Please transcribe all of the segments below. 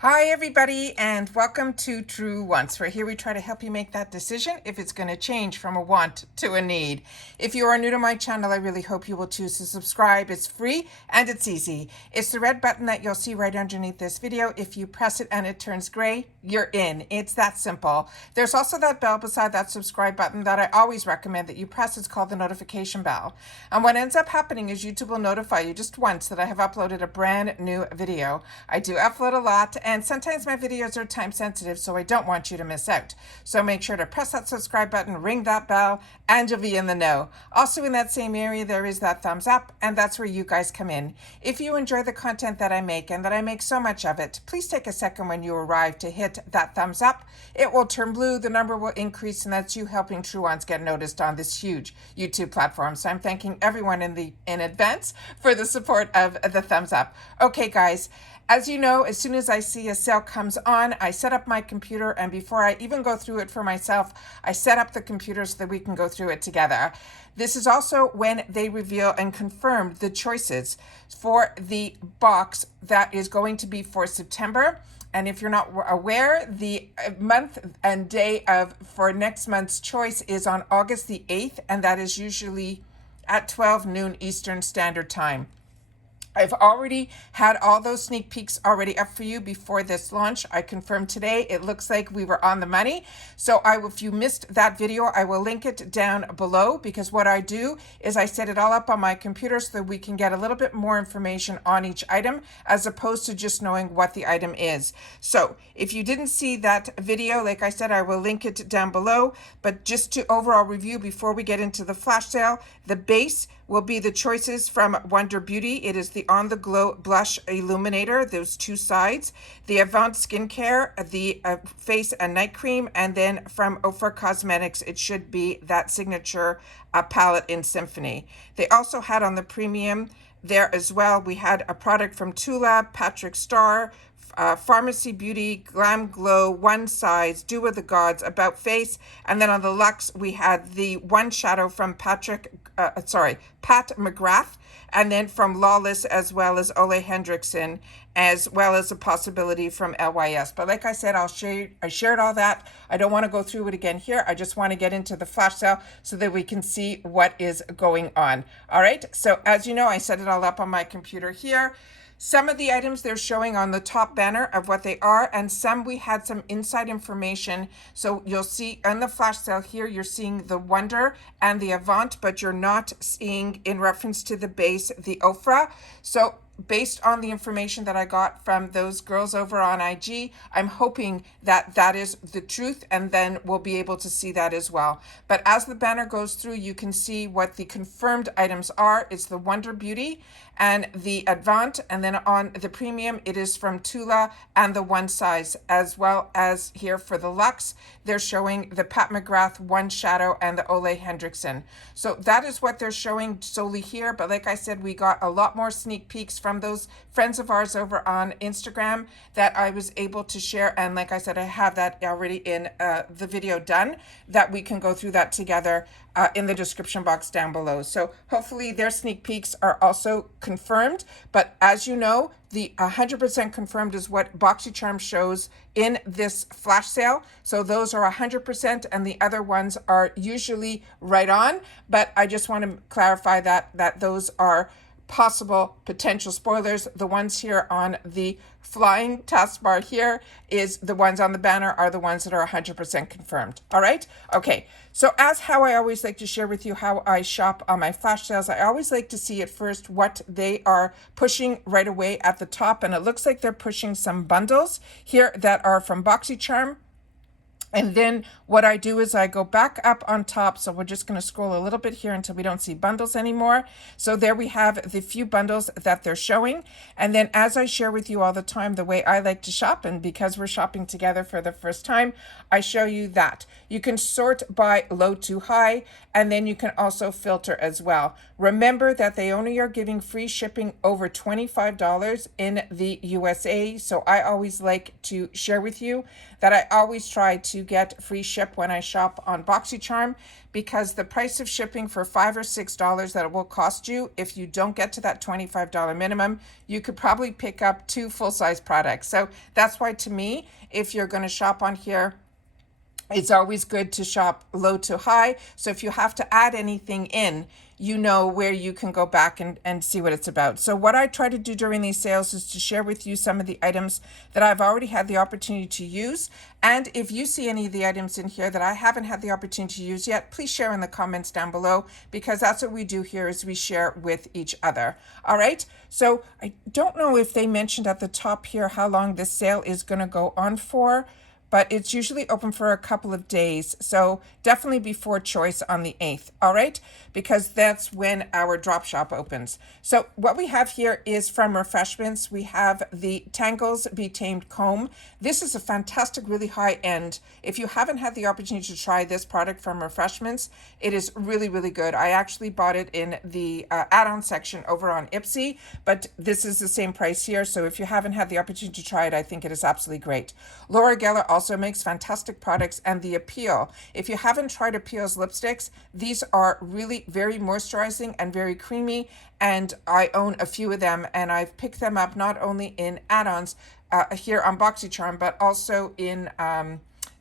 Hi everybody, and welcome to True Wants, where here we try to help you make that decision if it's going to change from a want to a need. If you are new to my channel, I really hope you will choose to subscribe. It's free and it's easy. It's the red button that you'll see right underneath this video. If you press it and it turns gray, you're in. It's that simple. There's also that bell beside that subscribe button that I always recommend that you press. It's called the notification bell. And what ends up happening is YouTube will notify you just once that I have uploaded a brand new video. I do upload a lot, and sometimes my videos are time sensitive, so I don't want you to miss out. So make sure to press that subscribe button, ring that bell, and you'll be in the know. Also in that same area, there is that thumbs up, and that's where you guys come in. If you enjoy the content that I make, and that I make so much of it, please take a second when you arrive to hit that thumbs up. It will turn blue, the number will increase, and that's you helping True Ones get noticed on this huge YouTube platform. So I'm thanking everyone in advance for the support of the thumbs up. Okay, guys. As you know, as soon as I see a sale comes on, I set up my computer, and before I even go through it for myself, I set up the computer so that we can go through it together. This is also when they reveal and confirm the choices for the box that is going to be for September. And if you're not aware, the month and day for next month's choice is on August the 8th, and that is usually at 12 noon Eastern Standard Time. I've already had all those sneak peeks already up for you before this launch. I confirmed today. It looks like we were on the money. So if you missed that video, I will link it down below, because what I do is I set it all up on my computer so that we can get a little bit more information on each item as opposed to just knowing what the item is. So if you didn't see that video, like I said, I will link it down below. But just to overall review before we get into the flash sale, the base will be the choices from Wonder Beauty. It is the On The Glow Blush Illuminator, those two sides. The Avant Skincare, the Face and Night Cream, and then from Ofra Cosmetics, it should be that signature palette in Symphony. They also had on the premium there as well, we had a product from Tula, Patrick Starr, Pharmacy Beauty, Glam Glow, One Size, Dew of the Gods, About Face, and then on the Luxe we had the One Shadow from Pat McGrath, and then from Lawless, as well as Ole Hendrickson, as well as a possibility from LYS. But like I said, I shared all that. I don't want to go through it again here. I just want to get into the flash sale so that we can see what is going on. All right, so as you know, I set it all up on my computer here. Some of the items they're showing on the top banner of what they are, and some we had some inside information. So you'll see on the flash sale here, you're seeing the Wonder and the Avant, but you're not seeing, in reference to the base, the Ofra. So based on the information that I got from those girls over on IG, I'm hoping that that is the truth, and then we'll be able to see that as well. But as the banner goes through, you can see what the confirmed items are. It's the Wonder Beauty and the Avant, and then on the premium, it is from Tula and the One Size, as well as here for the Luxe, they're showing the Pat McGrath One Shadow and the Ole Hendrickson. So that is what they're showing solely here. But like I said, we got a lot more sneak peeks from those friends of ours over on Instagram that I was able to share. And like I said, I have that already in the video done, that we can go through that together in the description box down below. So hopefully their sneak peeks are also confirmed. But as you know, the 100% confirmed is what Boxycharm shows in this flash sale. So those are 100%, and the other ones are usually right on. But I just want to clarify that those are possible potential spoilers. The ones here on the flying taskbar here is the ones on the banner are the ones that are 100% confirmed. All right. Okay. So as how I always like to share with you how I shop on my flash sales, I always like to see at first what they are pushing right away at the top. And it looks like they're pushing some bundles here that are from Boxycharm. And then what I do is I go back up on top. So we're just going to scroll a little bit here until we don't see bundles anymore. So there we have the few bundles that they're showing. And then as I share with you all the time, the way I like to shop, and because we're shopping together for the first time, I show you that. You can sort by low to high, and then you can also filter as well. Remember that they only are giving free shipping over $25 in the USA. So I always like to share with you that I always try to to get free ship when I shop on Boxycharm, because the price of shipping for $5 or $6 that it will cost you, if you don't get to that $25 minimum, you could probably pick up 2 full-size products. So that's why, to me, if you're going to shop on here, it's always good to shop low to high. So if you have to add anything in, you know where you can go back and see what it's about. So what I try to do during these sales is to share with you some of the items that I've already had the opportunity to use. And if you see any of the items in here that I haven't had the opportunity to use yet, please share in the comments down below, because that's what we do here, is we share with each other. All right. So I don't know if they mentioned at the top here how long this sale is going to go on for, but it's usually open for a couple of days. So definitely before choice on the 8th, all right? Because that's when our drop shop opens. So what we have here is from refreshments. We have the Tangles Be Tamed Comb. This is a fantastic, really high end. If you haven't had the opportunity to try this product from refreshments, it is really, really good. I actually bought it in the add-on section over on Ipsy, but this is the same price here. So if you haven't had the opportunity to try it, I think it is absolutely great. Laura Geller also makes fantastic products, and the Appeal. If you haven't tried Appeal's lipsticks, these are really very moisturizing and very creamy, and I own a few of them, and I've picked them up not only in add-ons here on Boxycharm, but also in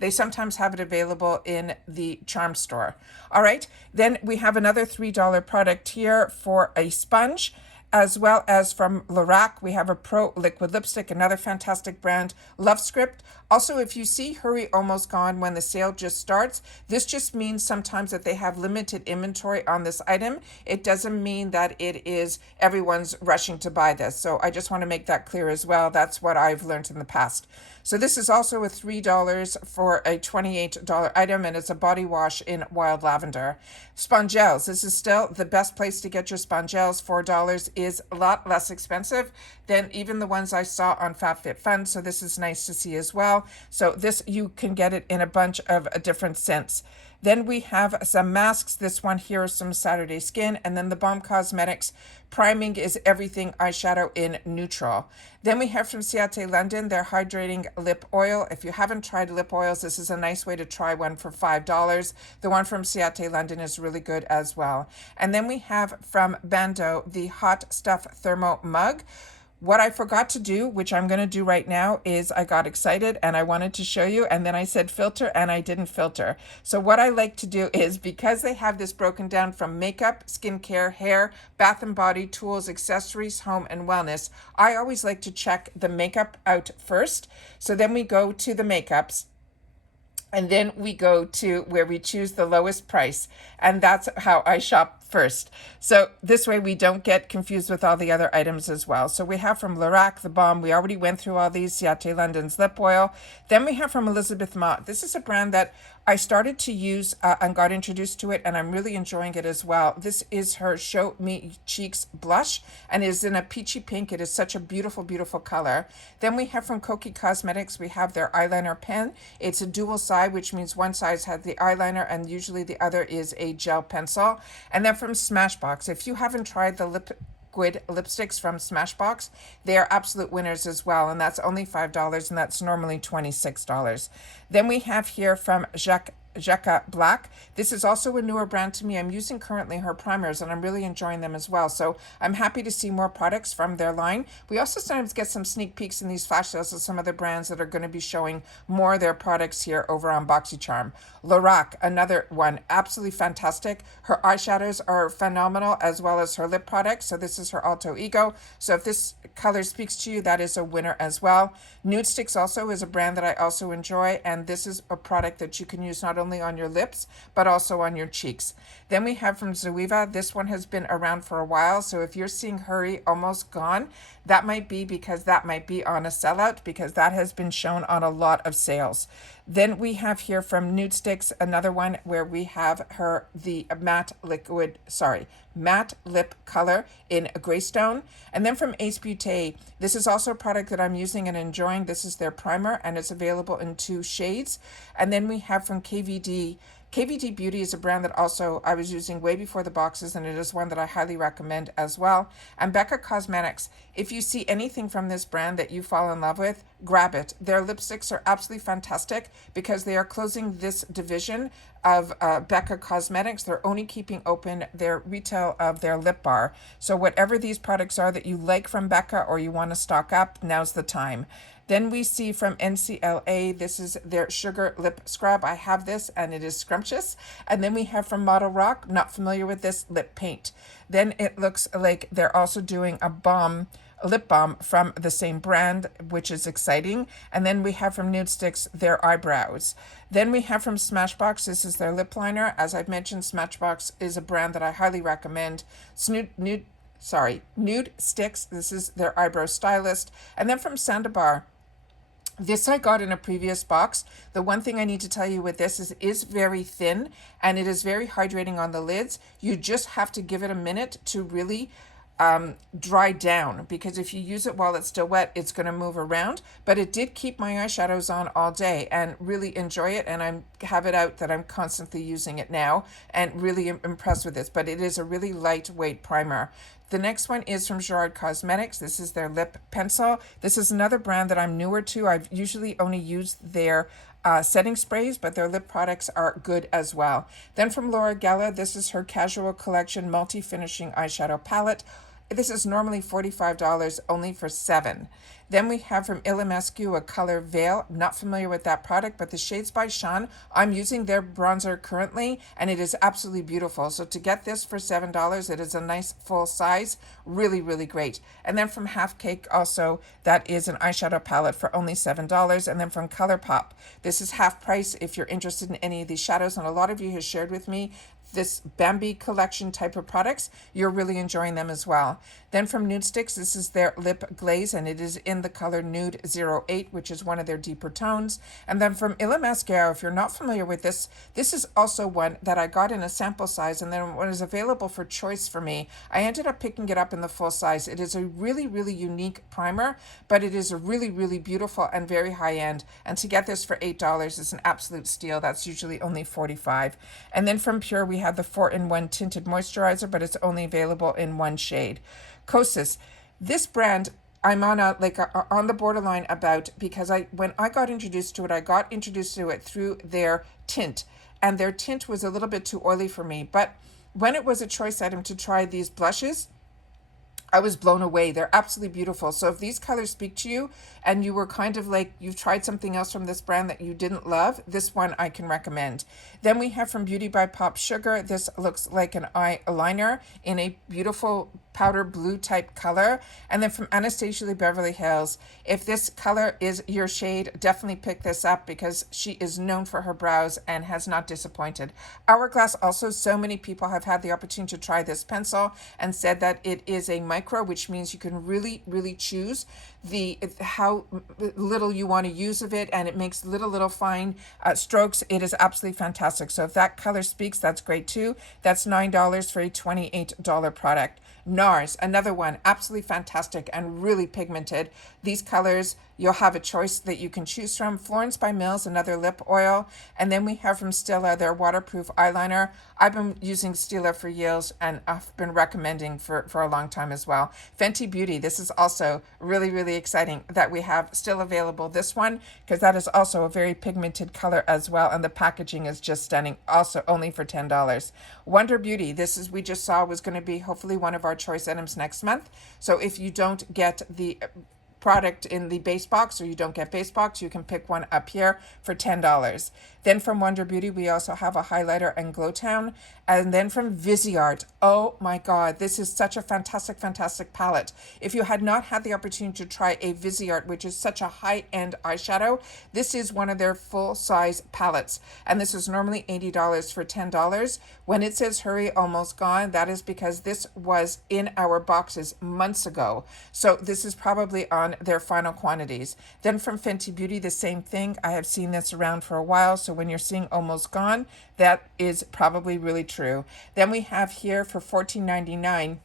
they sometimes have it available in the Charm Store. All right, then we have another $3 product here for a sponge, as well as from Lorac, we have a Pro Liquid Lipstick, another fantastic brand, Love Script. Also, if you see Hurry Almost Gone when the sale just starts, this just means sometimes that they have limited inventory on this item. It doesn't mean that it is everyone's rushing to buy this. So I just want to make that clear as well. That's what I've learned in the past. So this is also a $3 for a $28 item, and it's a body wash in Wild Lavender. Spongelles, this is still the best place to get your Spongelles. $4 is a lot less expensive than even the ones I saw on FabFitFun, so this is nice to see as well. So this, you can get it in a bunch of different scents. Then we have some masks. This one here is some Saturday Skin. And then the Balm Cosmetics Priming is Everything Eyeshadow in Neutral. Then we have from Ciate London their Hydrating Lip Oil. If you haven't tried lip oils, this is a nice way to try one for $5. The one from Ciate London is really good as well. And then we have from Bando the Hot Stuff Thermo Mug. What I forgot to do, which I'm going to do right now, is I got excited and I wanted to show you, and then I said filter and I didn't filter. So what I like to do is, because they have this broken down from makeup, skincare, hair, bath and body, tools, accessories, home, and wellness, I always like to check the makeup out first. So then we go to the makeups, and then we go to where we choose the lowest price. And that's how I shop first. So this way we don't get confused with all the other items as well. So we have from Lorac, the Balm. We already went through all these. Ciate London's lip oil. Then we have from Elizabeth Mott. This is a brand that I started to use and got introduced to it, and I'm really enjoying it as well. This is her Show Me Cheeks blush, and it is in a peachy pink. It is such a beautiful, beautiful color. Then we have from Kokie Cosmetics, we have their eyeliner pen. It's a dual side, which means one side has the eyeliner and usually the other is a gel pencil. And then from Smashbox, if you haven't tried the liquid lipsticks from Smashbox, they are absolute winners as well, and that's only $5, and that's normally $26. Then we have here from Jacka Black. This is also a newer brand to me. I'm using currently her primers, and I'm really enjoying them as well. So I'm happy to see more products from their line. We also sometimes get some sneak peeks in these flash sales of some other brands that are going to be showing more of their products here over on Boxycharm. Lorac, another one, absolutely fantastic. Her eyeshadows are phenomenal, as well as her lip products. So this is her Alto Ego. So if this color speaks to you, that is a winner as well. Nude Sticks also is a brand that I also enjoy, and this is a product that you can use not only on your lips, but also on your cheeks. Then we have from Zoeva. This one has been around for a while, so if you're seeing Hurry Almost Gone, that might be because that might be on a sellout, because that has been shown on a lot of sales. Then we have here from Nude Sticks, another one where we have her, the matte lip color in Greystone. And then from Ace Beauté, this is also a product that I'm using and enjoying. This is their primer, and it's available in 2 shades. And then we have from KVD KVD Beauty is a brand that also I was using way before the boxes, and it is one that I highly recommend as well. And Becca Cosmetics, if you see anything from this brand that you fall in love with, grab it. Their lipsticks are absolutely fantastic because they are closing this division of Becca Cosmetics. They're only keeping open their retail of their lip bar. So whatever these products are that you like from Becca or you want to stock up, now's the time. Then we see from NCLA, this is their Sugar Lip Scrub. I have this and it is scrumptious. And then we have from Model Rock, not familiar with this, lip paint. Then it looks like they're also doing a lip balm from the same brand, which is exciting. And then we have from Nude Sticks their eyebrows. Then we have from Smashbox, this is their lip liner. As I've mentioned, Smashbox is a brand that I highly recommend. Nude Sticks, this is their eyebrow stylist. And then from Sandabar, this I got in a previous box. The one thing I need to tell you with this is it is very thin and it is very hydrating on the lids. You just have to give it a minute to really dry down, because if you use it while it's still wet, it's going to move around. But it did keep my eyeshadows on all day and really enjoy it. And I have it out that I'm constantly using it now and really impressed with this. But it is a really lightweight primer. The next one is from Gerard Cosmetics. This is their lip pencil. This is another brand that I'm newer to. I've usually only used their setting sprays, but their lip products are good as well. Then from Laura Geller, this is her Casual Collection Multi-Finishing Eyeshadow Palette. This is normally $45, only for $7. Then we have from Illamasqu a color veil. Not familiar with that product, but the Shades by Sean, I'm using their bronzer currently, and it is absolutely beautiful. So to get this for $7, it is a nice full size. Really, really great. And then from Half Cake also, that is an eyeshadow palette for only $7. And then from ColourPop, this is half price if you're interested in any of these shadows. And a lot of you have shared with me this Bambi collection type of products. You're really enjoying them as well. Then from Nude Sticks, this is their lip glaze, and it is in the color Nude 08, which is one of their deeper tones. And then from Illamasqu, if you're not familiar with this, this is also one that I got in a sample size, and then when it was available for choice for me, I ended up picking it up in the full size. It is a really, really unique primer, but it is a really, really beautiful and very high end. And to get this for $8 is an absolute steal. That's usually only $45. And then from Pure, we have the 4-in-1 tinted moisturizer, but it's only available in one shade. Kosas, this brand I'm on on the borderline about, because when I got introduced to it, I got introduced to it through their tint, and their tint was a little bit too oily for me. But when it was a choice item to try these blushes, I was blown away. They're absolutely beautiful. So if these colors speak to you and you were kind of like, you've tried something else from this brand that you didn't love, this one I can recommend. Then we have from Beauty by Pop Sugar. This looks like an eyeliner in a beautiful powder blue type color. And then from Anastasia Beverly Hills, if this color is your shade, definitely pick this up because she is known for her brows and has not disappointed. Hourglass also, so many people have had the opportunity to try this pencil and said that it is a micro, which means you can really, really choose how little you want to use of it, and it makes little fine strokes. It is absolutely fantastic. So if that color speaks, that's great too. That's $9 for a $28 product. NARS, another one, absolutely fantastic and really pigmented. These colors, you'll have a choice that you can choose from. Florence by Mills, another lip oil. And then we have from Stila their waterproof eyeliner. I've been using Stila for years and I've been recommending for a long time as well. Fenty Beauty, this is also really, really exciting that we have still available this one, because that is also a very pigmented color as well. And the packaging is just stunning, also only for $10. Wonder Beauty, this is, we just saw was going to be hopefully one of our choice items next month. So if you don't get the product in the base box or you don't get base box, you can pick one up here for $10. Then from Wonder Beauty, we also have a highlighter and Glow Town. And then from Viseart, oh my God, this is such a fantastic palette. If you had not had the opportunity to try a Viseart, which is such a high-end eyeshadow, this is one of their full-size palettes. And this is normally $80 for $10. When it says hurry, almost gone, that is because this was in our boxes months ago. So this is probably on their final quantities. Then from Fenty Beauty, the same thing. I have seen this around for a while, so when you're seeing almost gone, that is probably really true. Then we have here for $14.99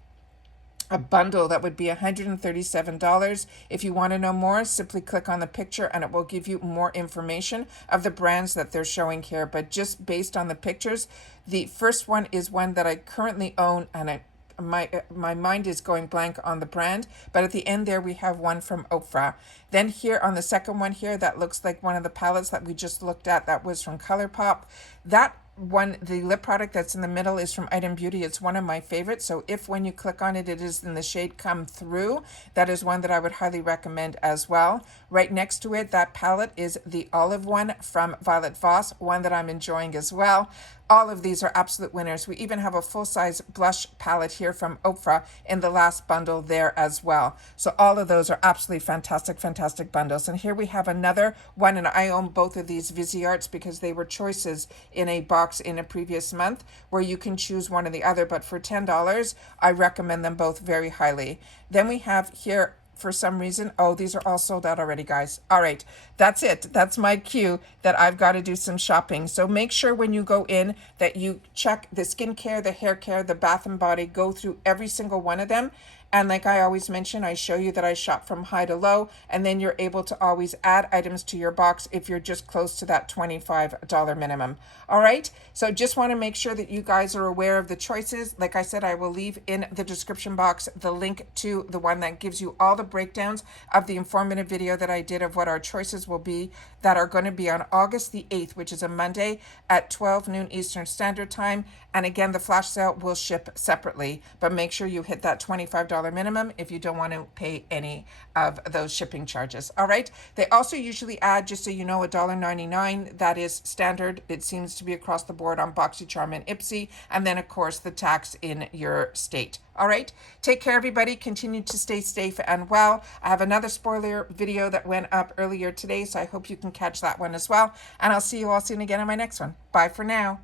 a bundle that would be $137. If you want to know more, simply click on the picture and it will give you more information of the brands that they're showing here. But just based on the pictures, the first one is one that I currently own, and my mind is going blank on the brand, but at the end there we have one from ULTA. Then here on the second one here, that looks like one of the palettes that we just looked at, that was from ColourPop. That one, the lip product that's in the middle, is from Item Beauty. It's one of my favorites. So if when you click on it, it is in the shade Come Through, that is one that I would highly recommend as well. Right next to it, that palette is the olive one from Violet Voss, one that I'm enjoying as well. All of these are absolute winners. We even have a full-size blush palette here from ULTA in the last bundle there as well. So all of those are absolutely fantastic, fantastic bundles. And here we have another one, and I own both of these Visearts because they were choices in a box in a previous month where you can choose one or the other. But for $10, I recommend them both very highly. Then we have here, for some reason, oh, these are all sold out already, guys. All right, that's it. That's my cue that I've got to do some shopping. So make sure when you go in that you check the skincare, the hair care, the bath and body, go through every single one of them. And like I always mention, I show you that I shop from high to low, and then you're able to always add items to your box if you're just close to that $25 minimum. All right, so just want to make sure that you guys are aware of the choices. Like I said, I will leave in the description box the link to the one that gives you all the breakdowns of the informative video that I did of what our choices will be that are going to be on August the 8th, which is a Monday at 12 noon Eastern Standard Time. And again, the flash sale will ship separately, but make sure you hit that $25 minimum if you don't want to pay any of those shipping charges. All right. They also usually add, just so you know, $1.99. That is standard. It seems to be across the board on Boxycharm and Ipsy. And then, of course, the tax in your state. All right. Take care, everybody. Continue to stay safe and well. I have another spoiler video that went up earlier today, so I hope you can catch that one as well. And I'll see you all soon again on my next one. Bye for now.